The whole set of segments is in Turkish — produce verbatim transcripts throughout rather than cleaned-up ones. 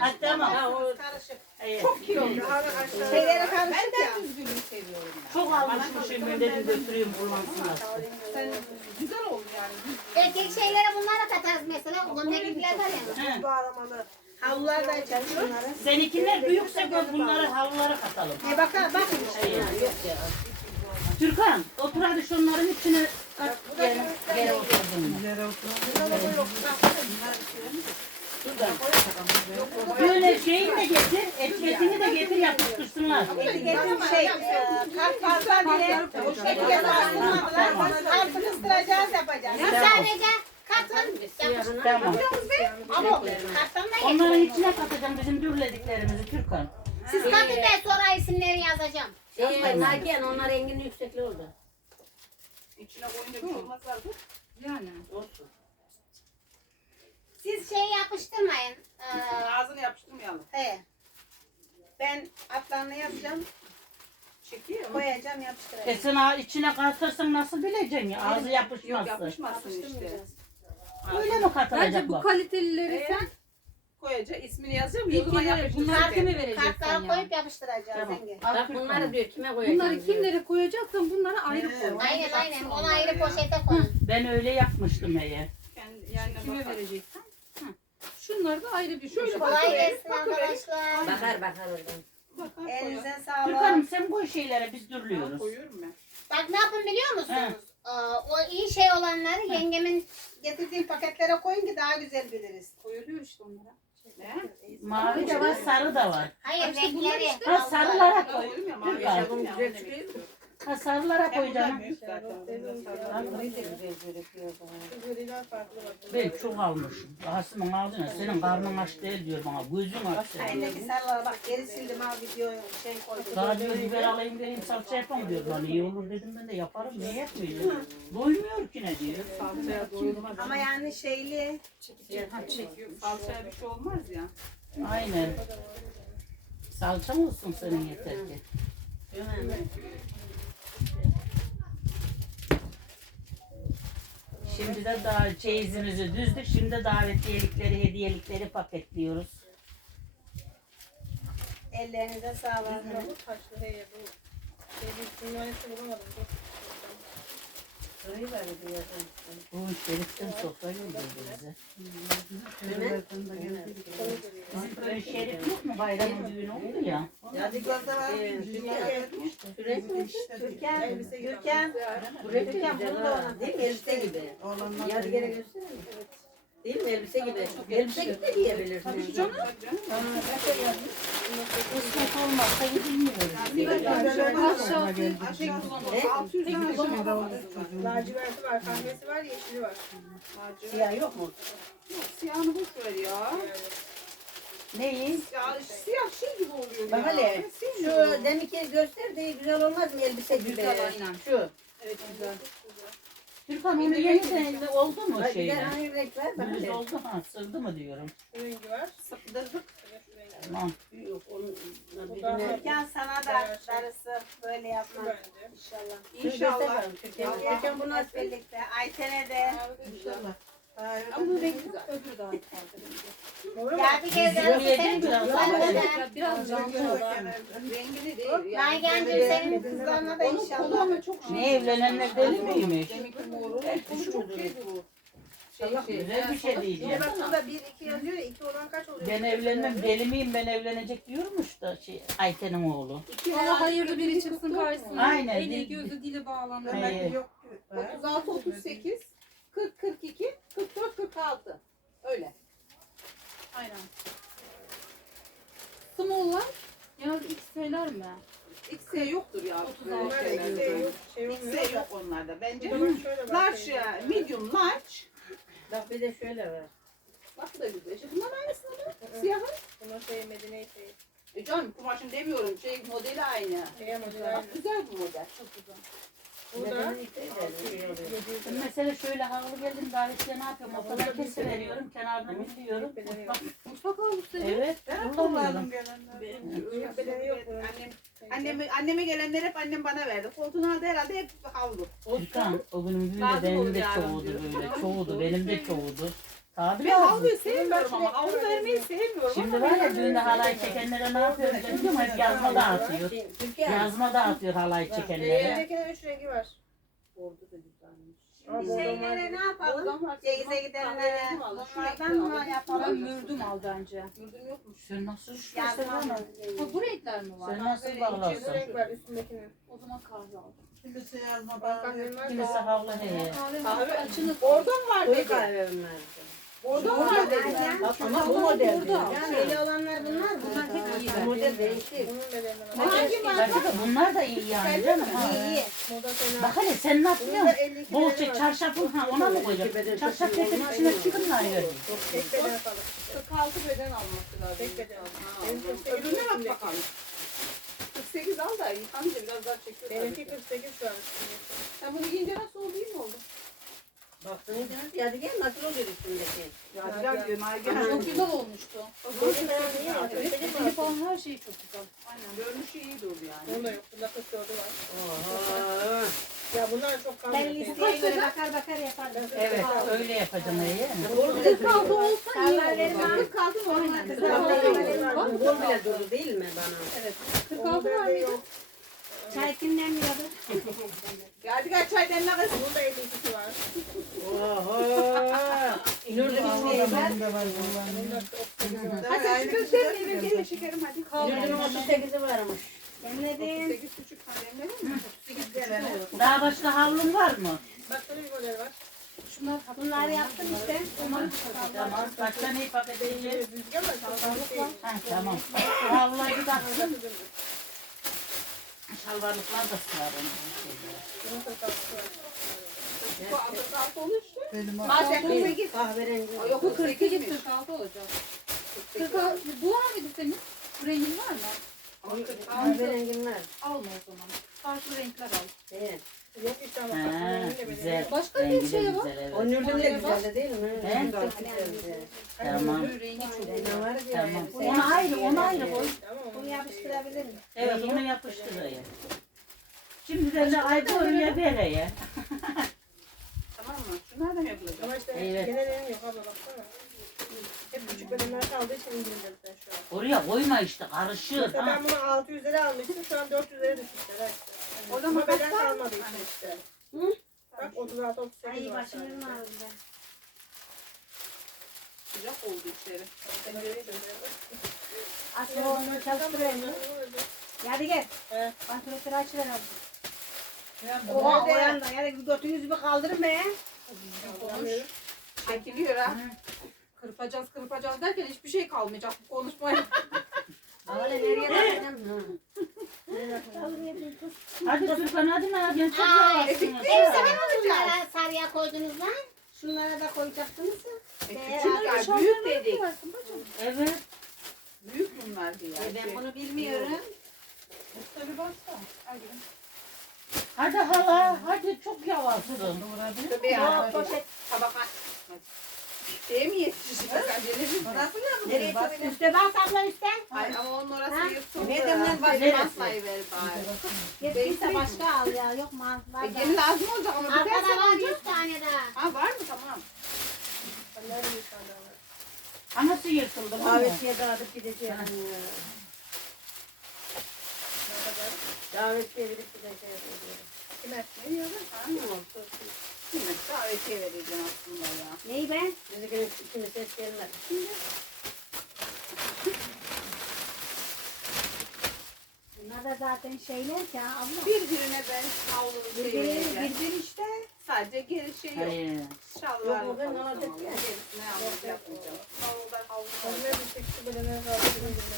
Hatta ama Ha, o Karışık. evet. Çok iyi oldu. Şeylere karışık Ben ya. de düzgünü seviyorum. Yani. Çok almışmışım ben dedim götüreyim kullansınlar. Sen güzel oldu yani. Erkek şeylere bunlara katarız mesela. Gömleklikler var ya. He. Bağlamalı. Havlular da açalım şunları. Seninkiler büyükse gör bunları havlulara katalım. E bakın bakın. Şey, yok ya. Türkan otur hadi şunların içine kat yere, yere oturdun. Böyle şeyini de getir, etiketini de getir yapıştırsınlar. Etiketim şey, kart fazla diye etiket bastırmadılar. Kartı kıstıracağız yapacağız. Biz sadece katın yapıştırdık. Tamam. Ama karttan da Onların getirdik. içine katacağım bizim dürlediklerimizi Türkan. Siz katın ben sonra isimleri yazacağım. şey, Nagihan onlar renginin yüksekliği oldu. İçine koyunca bir şey olmaz zaten. Yani olsun. Siz şey yapıştırmayın. Ee, Ağzını yapıştırmayalım. He. Ben atlarını yapacağım, Çekiyor mu? koyacağım, E yapıştıracağım. sen ağ- içine katırsan nasıl bileceksin ya? Ağzı Yok yapışmazsın. yapışmasın işte. Yapıştırmayacağız. Öyle mi katılacak Bence bu bak? kalitelileri Ee, sen Koyacak ismini yazacağım. Yoluma ilkine yapıştıracağım. bunları kime vereceksin Kartları ya? koyup yapıştıracağız Tamam. Zengin. Al Bak Türkan. bunları diyor kime koyacaksın? Bunları kimlere koyacaksan bunları ayrı koy. aynen aynen. Onu ayrı poşete koyun. Ben öyle yapmıştım eğer. Kendi yerine Kime bakar. vereceksen. Hı. Şunları da ayrı bir Şöyle poşet. bak. Kolay Bakıverin, gelsin bakıverin. arkadaşlar. Bakar bakar oradan. Bakar, koyar. Elinize Türkan'ım sağlık. sen koy şeylere biz dürlüyoruz. Koyuyorum ben. Bak ne yapın biliyor musunuz? Ee, o iyi şey olanları yengemin Getirdiğim paketlere koyun ki daha güzel biliriz. Koyuluyor işte onlara. Ne? Mavi de var, sarı da var. hayır İşte bunlar renkleri. işte. Ha sarılara koy. Koyuyorum ya. Mavi Türkan. yaptım ya. Güzel çıkıyor mu? Ha sarılara Ben koy buradan canım. büyük zaten. Ben çok almışım. Rahatsızın ağzına senin karnın aç değil diyor bana. Gözün aç senin. Eldeki sarılara bak, geri sildim al videoyu şey koydum. Daha diyor biber alayım vereyim salça yapalım diyor. Lan iyi olur dedim ben de yaparım. Niye yapmıyorum? Doymuyor ki ne diyor. Salçaya doyulmaz. Ama yani şeyli, Ha, çekiyor. Salçaya bir şey olmaz ya. Aynen. Salçam olsun senin yeter ki. Şimdi de daha çeyizimizi düzdük. Şimdi davetiyelikleri, hediyelikleri paketliyoruz. ellerinize sağlık. Bu şeriften sofra yolladı bize. Bizim köy şerif yok mu? Bayramın düğünü oldu ya. Türkan, Türkan, Türkan bunu da ona değil mi? Elbise gibi. Yadigar'a gösterir mi? Değil mi? Elbise gibi. Elbise gibi de giyebilirsin. Tabii canım. Kısmet olmazsa gidilmiyoruz. Şey kullanıyor. altı yüz lira. laciverti var, kahvesi var, yeşili var. Siyah yok mu? Yok, siyahını boş ver ya. Neyi? Ya siyah şey gibi oluyor Bak ya. hele. Sevmiyorum. Şu deminki göster de güzel olmaz mı elbise gibi? Güzel, aynen. Şu. Evet güzel. Türkan onu yeniden de oldu mu Bak bir de şeyle? hangi renk var? Bak Düz hele. oldu ha sığdı mı diyorum. Rengi var. Sapıdırdık. Tamam. Yok onun birine. Türkan sana da darısı böyle yapmak inşallah. İnşallah. Türkan, Ya, Türkan bunu hep birlikte. Ayten'e de. İnşallah. Ama bu renk güzel. Öbürü daha Ya bir kez Yiyeceğim senin biraz kızlarına daha. da. Biraz canlı. Rengini değil. yani. Nagihan'cığım senin kızlarına da Onun kolu inşallah. ama çok şey. Ne evlenenler deli miymiş? Demek ki moru. Kolu çok şey bu. Allah güzel bir şey diyeceğim. Bak burada bir iki yazıyor ya, iki olan kaç oluyor? Ben evlenmem, deli miyim ben evlenecek diyormuş da şey Ayten'in oğlu. Allah hayırlı biri çıksın karşısına. Aynen. Eli gözü dili bağlanır. Ee, Yok. otuz altı otuz sekiz kırk kırk iki kırk dört kırk altı. Öyle. Aynen. Small'lar genelde X S'ler mi? X S yoktur ya. otuz böyle altı. şeylerde. Şey X olmuyor S da. yok onlarda bence. Şöyle bak. Large ya, medium large. Bak bir de şöyle var. Bak bu da güzel. İşte bunların aynısı mı? Siyahı. Bunun şey Medine şeyi. E canım kumaşın demiyorum. Şey modeli aynı. Şeye model. Bak güzel bu model. Çok güzel. Burada Ben mesela şöyle havlu geldim davetiye ne yapıyorum? Ortadan kesiveriyorum, kenarını biliyorum. Bak, Mutfak havlusu. evet, kullanıyorum. Benim bedeni yok. Annem, anneme, anneme gelenler hep annem bana verdi. Koltuğun aldı herhalde hep havlu. Türkan, o günün düğünü Lazım benim olur de yarın çoğudu diyor. böyle, çoğudu, benim de çoğudu. Tabii Ben lazım. havluyu sevmiyorum ama havlu vermeyi sevmiyorum. Şimdi ama var ya ben- düğünde halay çekenlere ne yapıyoruz biliyor musun? Hep yazma dağıtıyor. Türkiye. Yazma dağıtıyor halay çekenlere. Elindekinin üç rengi var. Ordu da güzelmiş. Şimdi Şeylere ne yapalım? Ceyize gidenlere bunlardan mı Ben yapalım? mürdüm al bence. Mürdüm yokmuş. Sen nasıl üşüyorsun bana? Ha, bu renkler mi var? Sen nasıl İki bağlarsın? renk var üstündekinin. O zaman kahve al. Kimisi yazma Kahvenin var Kimisi da. havlu heye. Kahve Kahve var. Açınız. Bordo mu var Koyu dedi? kahve vermez. Bordo mu var dedi? Ama bu model değil. Şeyli olanlar bunlar mı? Bunlar hep iyi Bu bence. model değişik. Bunun bedenine var. Hangi marka? Bence de bunlar da iyi yani değil mi? Ha. İyi iyi. Moda fena. Bak hele sen ne Bunun yapıyorsun? da elli iki Bol bedeni çek var. çarşafın ha ona mı koyacaksın? Çarşaf tepenin içine çıkınlar öyle. Tek beden yapalım. kırk altı beden alması lazım. Tek beden. Ha, Benim kırk sekiz öbürüne bak üstündeki. bakalım. kırk sekiz al da yıkanınca biraz daha çekiyor. Benimki tabii. kırk sekiz şu an. üstündeki. Sen bunu giyince nasıl oldu iyi mi oldu? Baktınız Yadigar nasıl oluyor üstündeki? Yadigar diyor Nagihan. Çok Çok güzel olmuştu. Benim ben niye? Evet, dili falan her şey çok güzel. Aynen. görünüşü iyi durdu yani. Bunda yok. Bunda kırk dördü var. Oha. Ya bunlar çok kalın. Ben listeye göre bakar bakar yaparım. Evet öyle yapacağım iyi. kırk altı olsa iyi Sallar verin olur. abi. kırk altı mı? Aynen. Kızlar verin. Bu gol bile dolu değil mi bana? kırk altı var mıydı? Çay kimlenmiyordu? Yadigar çay demle kız. Bunda elli ikisi var. Oha. İnördüm içine Bunda otuz sekizi var. Hadi sen kız demleyelim gelin şekerim hadi. İnördümün otuz sekizi varmış. Demledim. sekiz buçuk tane demledin mi? sekiz gelen olur. Daha başka havlun var mı? Bak böyle bir model var. Şunlar Bunları yaptım işte. Tamam. Başka ne paket edeceğiz? Rüzgar var. Şalvarlık değil. Ha tamam. Havluları taksın. Şalvarlıklar da sığar onun şeyleri. Bunun kırk altısı var. Bu altı altı olur işte. Benim Ha sen kırk sekiz. Kahverengi. Yok Bu bu kırk sekiz sekizmiş. kırk altı olacak. kırk altı bu var mıydı senin? Bu rengin var mı? Kahverengim var. Alma o zaman. Farklı renkler al. Evet. Yok işte ama. Ha, Rengi de bedeni. güzel. Başka Rengi bir de şey var. güzel, evet. O nürdüm de güzeldi değil mi? He? Güzel, güzeldi. Tamam. Bu rengi çok Ne güzel. var ya? Tamam. elbise Onu ayrı, onu ayrı koy. Tamam. Bunu yapıştırabilir miyim? Evet, onu yapıştırayım. Şimdi ben de Aydoğru'ya vereyim. Tamam mı? Şunlar da mı yapılacak? Ama işte Evet. genel elim yok abla baksana. Hep küçük bedenler kaldığı için indirimde sen şu an. Oraya koyma işte, karışır. Mesela Ha. ben bunu altı yüz lira almıştım. Şu an dört yüz lira düşmüşler. ha işte. O Ama zaman beden bakar kalmadı işte işte. Hı? Bak otuz altı otuz sekiz Ay var. başımın ağrıdı. Sıcak oldu içeri. Aslında onu çalıştırayım. Hadi gel. He. Vantilatörü açıver abi. Oha, Oha o nerede? yanda. Yani götünüzü bir kaldırın be. Konuş. Çekiliyor ha. Kırpacağız kırpacağız derken hiçbir şey kalmayacak bu konuşmaya. Öyle nereye bakacağım? Hadi Türkan hadi ne yapıyorsun? Çok Aa, yavaşsın. Bunlara sarıya koydunuz lan. Şunlara da koyacaksınız. Küçükler büyük dedik. Evet. Büyük bunlar diye. E ben bunu bilmiyorum. Tabii baksana. Hadi. Hadi hala, hadi çok yavaşsın. Tabii ya. Poşet. Tabak aç. Şeye mi yetişecek? Nereye çok üstte bas abla üstte. Ay ama onun Ha? orası yırtıldı. Nedimden başka Neresi? Masayı ver bari. Getirse başka al ya. Yok mu? Var E, da. gene lazım olacak ama bir Arkada tane var dört tane daha. Ha var mı? Tamam. Anası yırtıldı. mı? Davetiye dağıtıp gideceğim. Davetiye verip gideceğim. Kime? Ne diyorsun? Ha mı? Kime? Davetiye vereceğim aslında ya. Neyi ben? Bizimkinin kimi ses gelmedi. Bunlar da zaten şeyler ki ha abla. Birbirine ben havlunu şey Birbiri, vereceğim. birbiri işte. Sadece geri şey yok. Hayır. Şalvar Yok, mı ben falan alacak tamam. ya. Gerisini yalnız yapmayacağım. Havlular havlu Önüme bir tek şu bedene kaldı.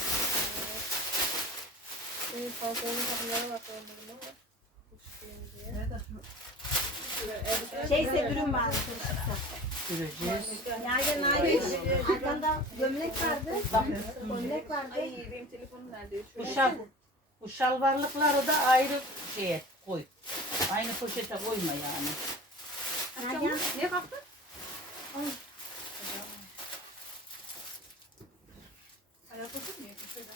Senin pantolonun takımlara bak onların ama. Uçtuğum diye. Şeyse dürüm var. Göreceğiz. Nerede nerede? Arkanda gömlek vardı. Gömlek vardı. Ay benim telefonum nerede? Bu, Şöyle. şal, bu şalvarlıkları da ayrı şeye koy. Aynı poşete koyma yani. Nagihan. Niye kalktın? Ayak oturmuyor ki şöyle.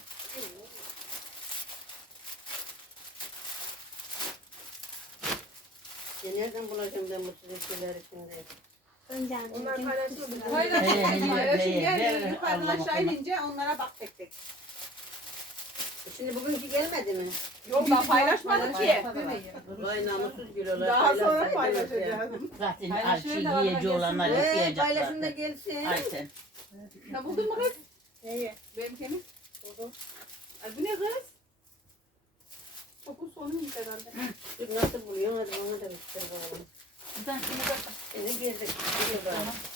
Ya nereden bulacağım ben bu süreçleri şimdi? Önce Onlar annem. paylaşıyor. biz de- Paylaşın, He, paylaşın. he, Gel, ver, yukarıdan Allah aşağı Allah. inince onlara bak tek tek. Şimdi bugünkü gelmedi mi? Yok daha paylaşmadık ki. Vay namussuz gülüyorlar. Daha sonra paylaşsaydınız ya. paylaşacağız. Zaten Paylaşıyor arşiv da yiyeci bana olanlar Ee, yapmayacaklar. paylaşın da gelsin. Ayten. Ne buldun mu kız? Neyi? Benimkini. Ay bu ne kız? Topun sonuymuş herhalde. Dur nasıl buluyorsun? Hadi bana da bir şey bakalım. Buradan şunu da Seni gezdik. Gidiyor bakalım. Tamam.